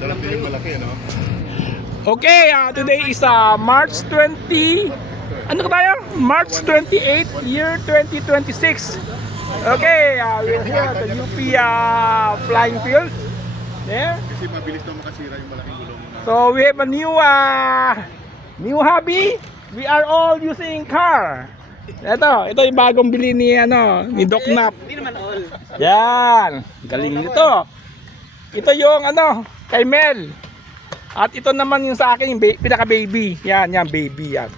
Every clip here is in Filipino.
Sarap din yung malaki, no? Okay, today is March 20. Ano ka tayo? March 28, year 2026. Okay, we're here at the UP flying field. There. Kasi mabilis daw makasira yung malaking gulong. So we have a new hobby. We are all using car. Ito yung bagong bili ni Doc Nap. Hindi naman all. Yan, galing nito. Ito yung kay Mel. At ito naman yung sa akin, yung pinaka baby. Yan, baby yan.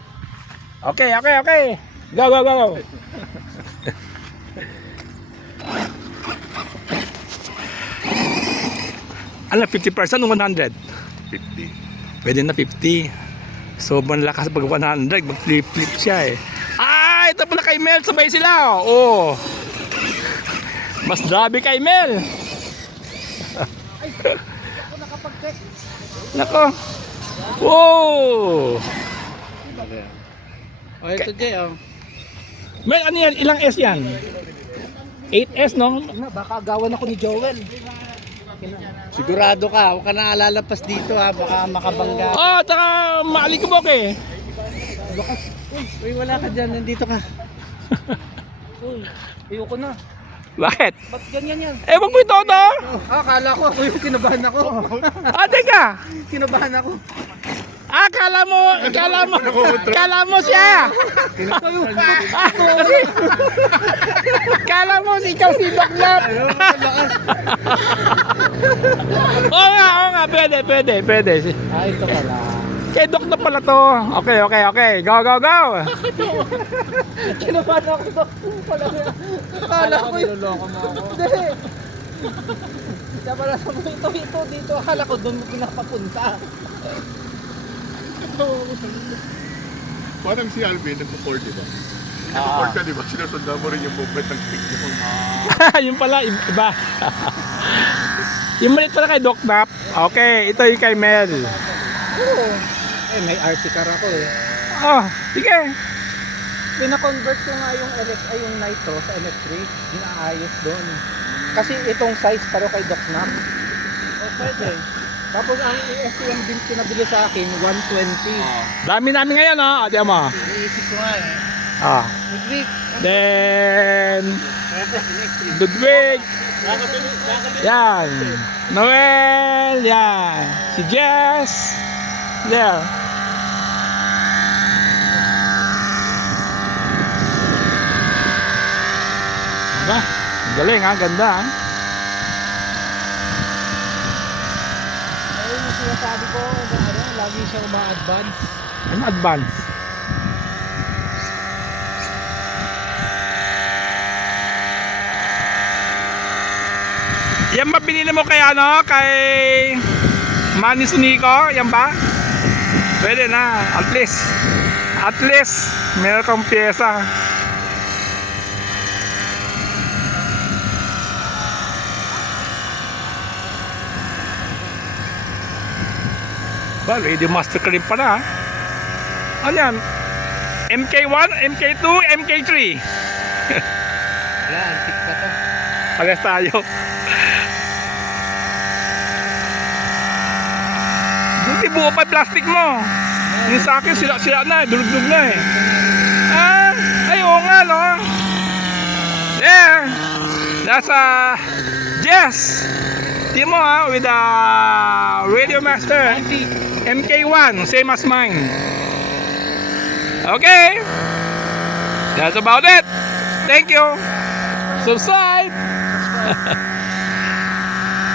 Okay. Go. Ano, 50% o 100? 50. Pwede na 50. Sobrang lakas pag 100, mag-flip siya eh. Ito pala kay Mel, sabay sila. Oh. Mas grabe kay Mel. Nako. Wow. Oh, ito Jay, oh. Mel, ano yan? Ilang S yan? 8S, no? Baka agawan ako ni Joel. Sigurado ka, huwag ka na lalapas dito ha, baka makabangga. Oh, tsaka maalikabok eh. Uy, wala ka dyan, nandito ka. Uy, ayoko na. Bakit? Ba't ganyan yan? Wag mo ito. Akala ko, ako yung kinabahan ako. Teka. Kinabahan ako. Kala mo siya. Kala mo ikaw si Doc Nap. Oo nga, pwede. Ito pala. Kay Doc na pala to. Okay. Go. Kinabahan ako, Doc. Akala ko niloloko mo ako. Hindi. Kaya pala sa ito, dito. Akala ko doon mo pinapapunta. Parang si Alvin, nagpo-cord, di ba? Nagpo-cord ka, di ba? Sinusundan mo rin yung movement ng stick mo. Yung pala, iba. Yung malit pala kay Doc Nap. Okay, ito yung kay Mel. Oo. May RC car ako eh. Oh, sige. Pina-convert ko nga yung yung Nitro sa electric. Inaayos doon. Kasi itong size pero kay Doc Nap. Pwede. Tapos ang ESCM din pinabili sa akin, 120. Dami namin ngayon, Ate mo. Iisip ko nga eh. Electric. Then, Ludwig. Yan. Noel. Yan. Si Jess. There. Diba? Galing ganda Ayun yung sinasabi ko, lagi siya uma-advance. Ano advance? Yan ba binili mo kay kay Manny Sunico? Yan ba? Pwede na, at least meron kang pyesa. Ba, Radio Master ka rin pala. Ano yan? MK1, MK2, MK3. Wala, antik pa to. Pares tayo. Buti buo pa yung plastic mo. Yung sa akin sila na, dulog-dulog na eh. Ay oo nga no. There. That's Jess. Timo with a Radio Master MK1, same as mine. Okay. That's about it. Thank you. Subscribe.